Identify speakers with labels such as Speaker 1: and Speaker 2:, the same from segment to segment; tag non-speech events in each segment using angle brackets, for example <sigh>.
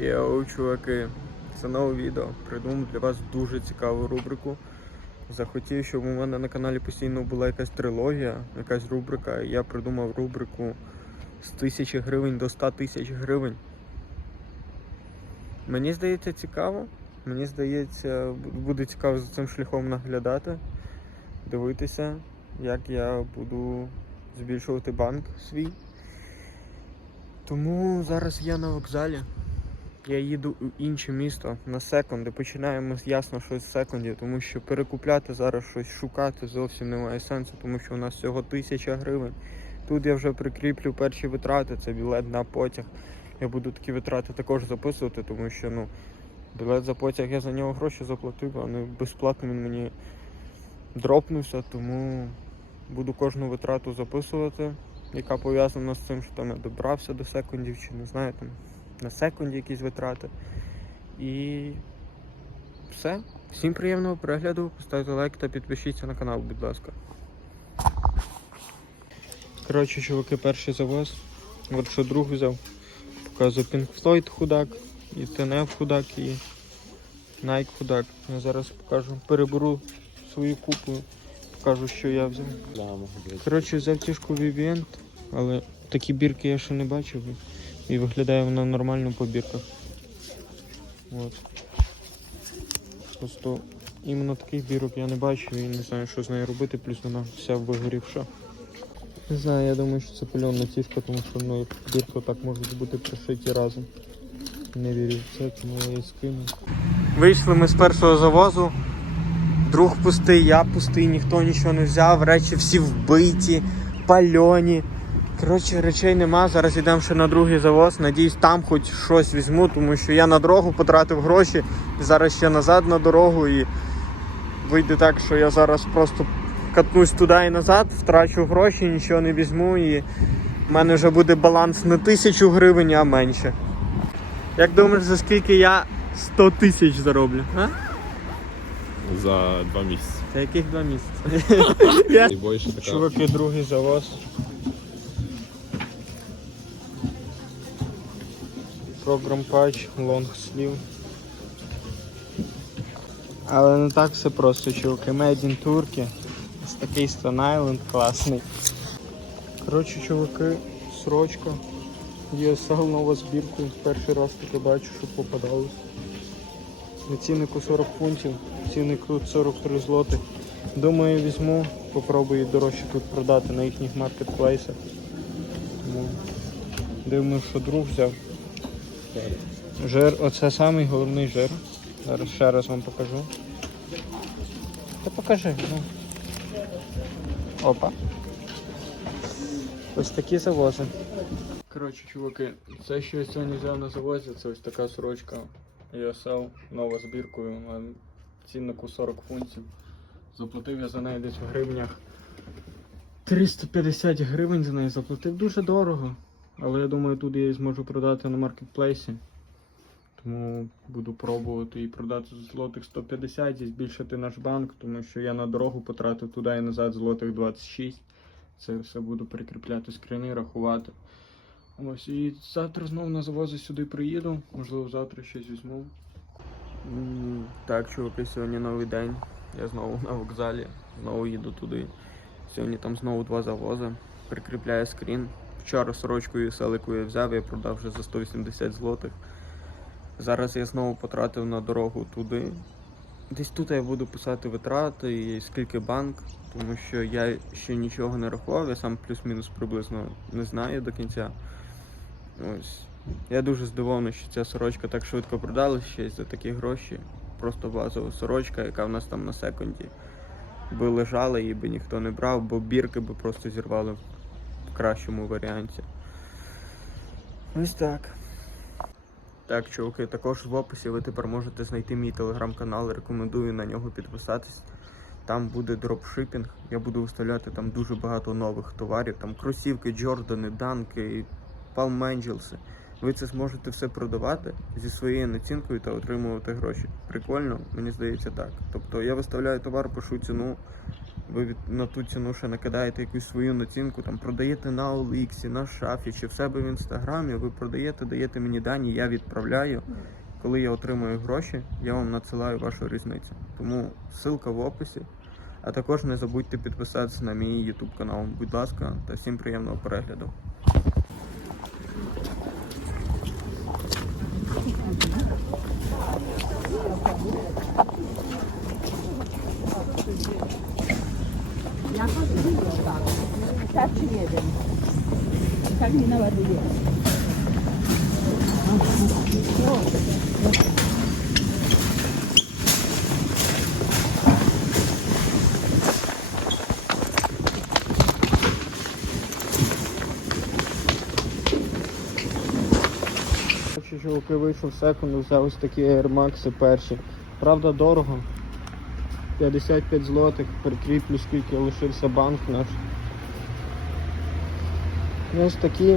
Speaker 1: Йоу, чуваки, це нове відео. Придумав для вас дуже цікаву рубрику. Захотів, щоб у мене на каналі постійно була якась трилогія, якась рубрика. Я придумав рубрику з тисячі гривень до 100 тисяч гривень. Мені здається цікаво. Мені здається, буде цікаво за цим шляхом наглядати, дивитися, як я буду збільшувати банк свій. Тому зараз я на вокзалі. Я їду у інше місто на секунди. Починаємо ясно щось з секундів, тому що перекупляти зараз щось шукати зовсім немає сенсу, тому що у нас всього тисяча гривень. Тут я вже прикріплю перші витрати, це білет на потяг. Я буду такі витрати також записувати, тому що ну, білет за потяг я за нього гроші заплатив, а не безплатно він мені дропнувся, тому буду кожну витрату записувати, яка пов'язана з цим, що там я добрався до секундів, чи не знаю, там на секунді якісь витрати. І все. Всім приємного перегляду, поставте лайк та підпишіться на канал, будь ласка. Коротше, чуваки, перший завоз. От що друг взяв. Показую Pink Floyd худак, і TNF худак, і Nike худак. Я зараз покажу. Переберу свою купу, покажу, що я взяв. Коротше, взяв тішку Vivient, але такі бірки я ще не бачив. І виглядає вона нормально по бірках. От. Просто іменно таких бірок я не бачив і не знаю, що з нею робити, плюс вона вся вигорівша. Не знаю, я думаю, що це польонна тішка, тому що ну, бірки так можуть бути пришиті разом. Не вірю в це, тому я її скину. Вийшли ми з першого завозу. Друг пустий, я пустий, ніхто нічого не взяв, речі всі вбиті, пальоні. Коротше, речей нема. Зараз йдемо ще на другий завоз. Надіюсь, там хоч щось візьму, тому що я на дорогу потратив гроші. Зараз ще назад на дорогу і вийде так, що я зараз просто катнусь туди і назад, втрачу гроші, нічого не візьму і в мене вже буде баланс не тисячу гривень, а менше. Як думаєш, за скільки я 100 тисяч зароблю? А?
Speaker 2: За два місяці.
Speaker 1: Та яких два місяці? <laughs> Чуваки, другий завоз. Програм патч, лонг слів. Але не так все просто, чуваки. Made in Turkey. Ось такий Stone Island класний. Коротше, чуваки, срочка. ESL нова збірка. Перший раз таке бачу, що попадалось. На ціннику 40 фунтів, цінник тут 43 злотих. Думаю, візьму, попробую дорожче тут продати на їхніх маркетплейсах. Дивимося, що друг взяв. Жир, оце самий головний жир. Зараз ще раз вам покажу. Та покажи, ну. Опа. Ось такі завози. Коротше, чуваки, це що я сьогодні взяв на завозі, це ось така сорочка ESL, нова збіркою, ціннику 40 фунтів. Заплатив я за неї десь в гривнях 350 гривень за неї заплатив дуже дорого. Але я думаю, тут я її зможу продати на маркетплейсі. Тому буду пробувати її продати злотих 150 і збільшити наш банк, тому що я на дорогу потратив туди і назад злотих 26. Це все буду прикріпляти скрини, рахувати. Ось і завтра знову на завози сюди приїду, можливо, завтра щось візьму. Так, чуваки, сьогодні новий день. Я знову на вокзалі, знову їду туди. Сьогодні там знову два завози. Прикріпляю скрін. Вчора сорочку і селику я взяв, я продав вже за 180 злотих. Зараз я знову потратив на дорогу туди. Десь тут я буду писати витрати і скільки банк, тому що я ще нічого не рахував, я сам плюс-мінус приблизно не знаю до кінця. Ось. Я дуже здивований, що ця сорочка так швидко продалась ще й за такі гроші. Просто базова сорочка, яка в нас там на секунді би лежала, її би ніхто не брав, бо бірки би просто зірвали в кращому варіанті. Ось так. Так, чуваки, також в описі ви тепер можете знайти мій телеграм-канал. Рекомендую на нього підписатись. Там буде дропшипінг. Я буду виставляти там дуже багато нових товарів. Там кросівки, Джордани, Данки, Palm Angels. Ви це зможете все продавати зі своєю націнкою та отримувати гроші. Прикольно, мені здається так. Тобто я виставляю товар, пишу ціну, ви на ту ціну ще накидаєте якусь свою націнку, там продаєте на OLX, на шафі чи в себе в інстаграмі, ви продаєте, даєте мені дані, я відправляю. Коли я отримую гроші, я вам надсилаю вашу різницю. Тому ссылка в описі. А також не забудьте підписатися на мій YouTube канал, будь ласка, та всім приємного перегляду. Чуваки вийшов секунд, взяв ось такі Air перші. Правда, дорого. 55 злотих, прикріплю, скільки лишився банк наш. Ось такі,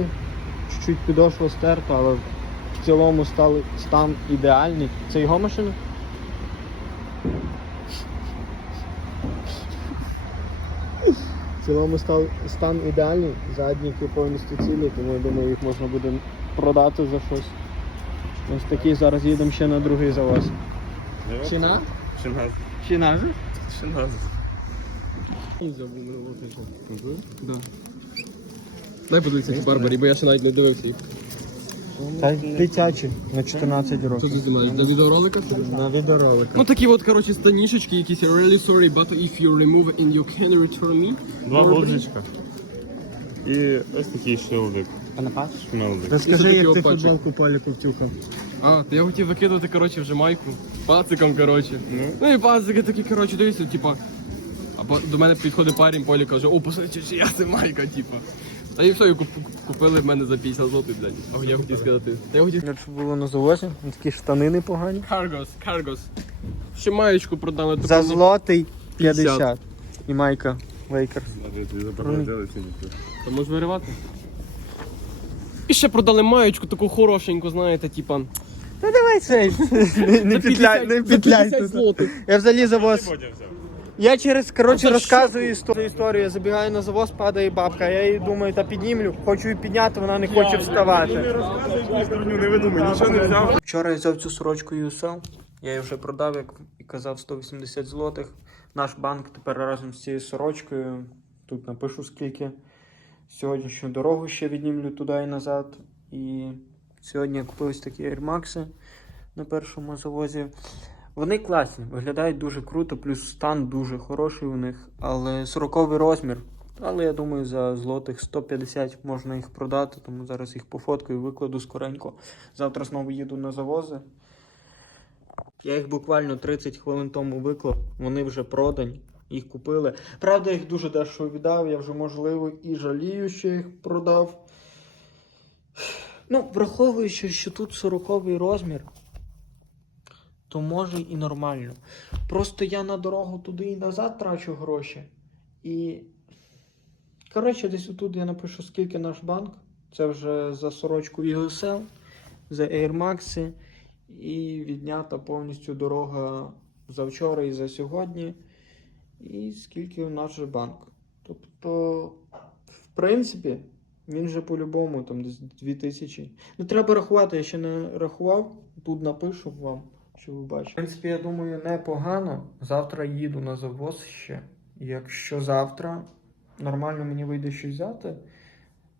Speaker 1: чуть-чуть підошва стерта, але в цілому стали, стан ідеальний. Це його машина? В цілому став, стан ідеальний, задніки повністю цілі, тому я думаю, їх можна буде продати за щось. Ось такий зараз їдемо ще на другий завоз. Чина?
Speaker 2: Чингаз.
Speaker 1: Чина же?
Speaker 2: Чингаз.
Speaker 3: Да. Дай подивитися ці барбарі, бо я ще навіть не дивився їх.
Speaker 1: Та дитячі на 14
Speaker 3: Що
Speaker 1: років.
Speaker 3: ти знімаєш? Для відеоролика?
Speaker 1: На відеоролика.
Speaker 3: Ну такі от, коротше, станішечки якісь. really sorry, but if you remove and you can return me.
Speaker 2: Два
Speaker 3: Барбарі.
Speaker 2: І ось такий шилдик.
Speaker 1: А на пас?
Speaker 2: Шмелдик.
Speaker 1: Розкажи, як ти футболку Поліку втюхав.
Speaker 3: А, то я хотів викидувати, коротше, вже майку. Пациком, коротше.
Speaker 2: Ну.
Speaker 3: Ну і пацики такі, коротше, дивіться, типа. Або до мене підходить парень, Полі каже, о, посмотри, чи я це майка, типа. Та і все, і куп- купили в мене за 50 злотих, блядь. А я хотів сказати. Та я хотів
Speaker 1: Якщо було на завозі, такі штани непогані.
Speaker 3: Каргос, Каргос. Ще маєчку продали.
Speaker 1: За злотий 50.
Speaker 3: 50.
Speaker 1: І майка
Speaker 2: ні?
Speaker 3: То можеш виривати? І ще продали маєчку таку хорошеньку, знаєте, типа.
Speaker 1: Та давай цей. Не, петляй, не петляй
Speaker 3: 50
Speaker 1: тут.
Speaker 3: злотих.
Speaker 1: Я взагалі завоз. Я через коротше розказую історію. історію. Я забігаю на завоз, падає бабка. Я їй думаю, та піднімлю, хочу її підняти, вона не хоче вставати.
Speaker 2: Не видумай, нічого не взяв.
Speaker 1: Вчора я взяв цю сорочку USL. Я її вже продав, як і казав, 180 злотих. Наш банк тепер разом з цією сорочкою. Тут напишу скільки. Сьогоднішню дорогу ще віднімлю туди і назад. І сьогодні я купив ось такі Air Max на першому завозі. Вони класні, виглядають дуже круто, плюс стан дуже хороший у них, але 40 розмір. Але я думаю, за злотих 150 можна їх продати, тому зараз їх пофоткаю, викладу скоренько. Завтра знову їду на завози. Я їх буквально 30 хвилин тому виклав, вони вже продані, їх купили. Правда, їх дуже дешево віддав, я вже, можливо, і жалію, що їх продав. Ну, враховуючи, що тут 40 розмір, то може і нормально. Просто я на дорогу туди і назад трачу гроші. І. Коротше, десь отут я напишу, скільки наш банк. Це вже за сорочку USL, за Air Max. І віднята повністю дорога за вчора і за сьогодні. І скільки у наш же банк. Тобто, в принципі, він же по-любому там десь 2000. Ну, треба рахувати, я ще не рахував. Тут напишу вам, що ви бачите. В принципі, я думаю, непогано. Завтра їду на завоз ще. Якщо завтра нормально мені вийде щось взяти,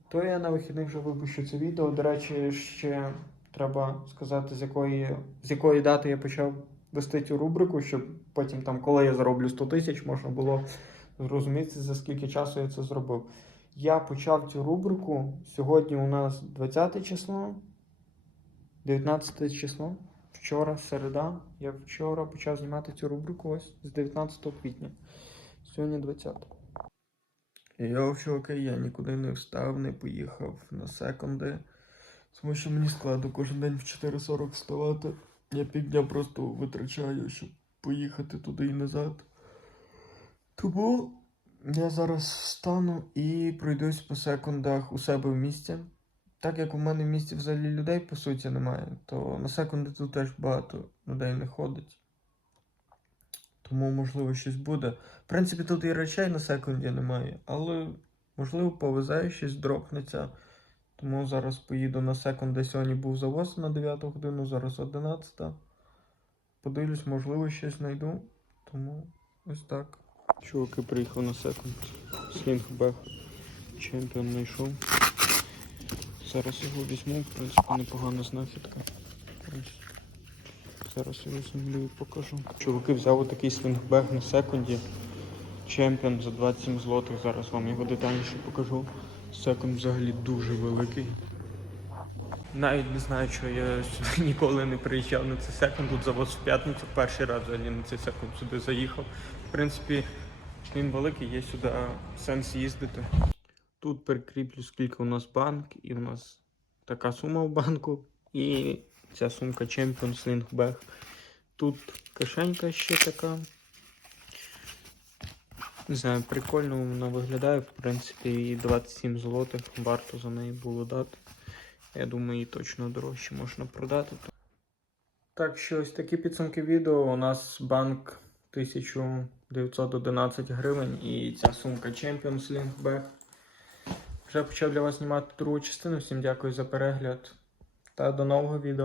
Speaker 1: то я на вихідних вже випущу це відео. До речі, ще треба сказати, з якої, з якої дати я почав вести цю рубрику, щоб потім, там, коли я зароблю 100 тисяч, можна було зрозуміти, за скільки часу я це зробив. Я почав цю рубрику. Сьогодні у нас 20 число, 19 число. Вчора, середа. Я вчора почав знімати цю рубрику ось з 19 квітня. Сьогодні 20. Йоу, чуваки, я нікуди не встав, не поїхав на секунди. Тому що мені складно кожен день в 4.40 вставати. Я півдня просто витрачаю, щоб поїхати туди і назад. Тому я зараз встану і пройдусь по секундах у себе в місті. Так як у мене в місті взагалі людей по суті немає, то на секунди тут теж багато людей не ходить. Тому, можливо, щось буде. В принципі, тут і речей на секунді немає, але можливо повезе, щось дропнеться. Тому зараз поїду на секунд, де сьогодні був завоз на 9 годину, зараз 11. Подивлюсь, можливо, щось знайду. Тому ось так. Чуваки приїхав на секунд. Слінгбег. Чемпіон знайшов. Зараз його візьму, в принципі, непогана знахідка. Ось. Зараз його землю і покажу. Чуваки взяв отакий свінгбег на секунді. Чемпіон за 27 злотих. Зараз вам його детальніше покажу. Секунд взагалі дуже великий. Навіть не знаю, що я сюди <laughs> ніколи не приїжджав на цей секунд. Тут завоз в п'ятницю. Перший раз взагалі на цей секунд сюди заїхав. В принципі, він великий, є сюди сенс їздити. Тут прикріплю, скільки у нас банк, і у нас така сума в банку. І ця сумка Champion Sling Bag. Тут кишенька ще така. Не знаю, прикольно вона виглядає, в принципі, і 27 злотих варто за неї було дати. Я думаю, її точно дорожче можна продати. Так що ось такі підсумки відео. У нас банк 1911 гривень і ця сумка Champion Sling Bag. Вже почав для вас знімати другу частину. Всім дякую за перегляд та до нового відео.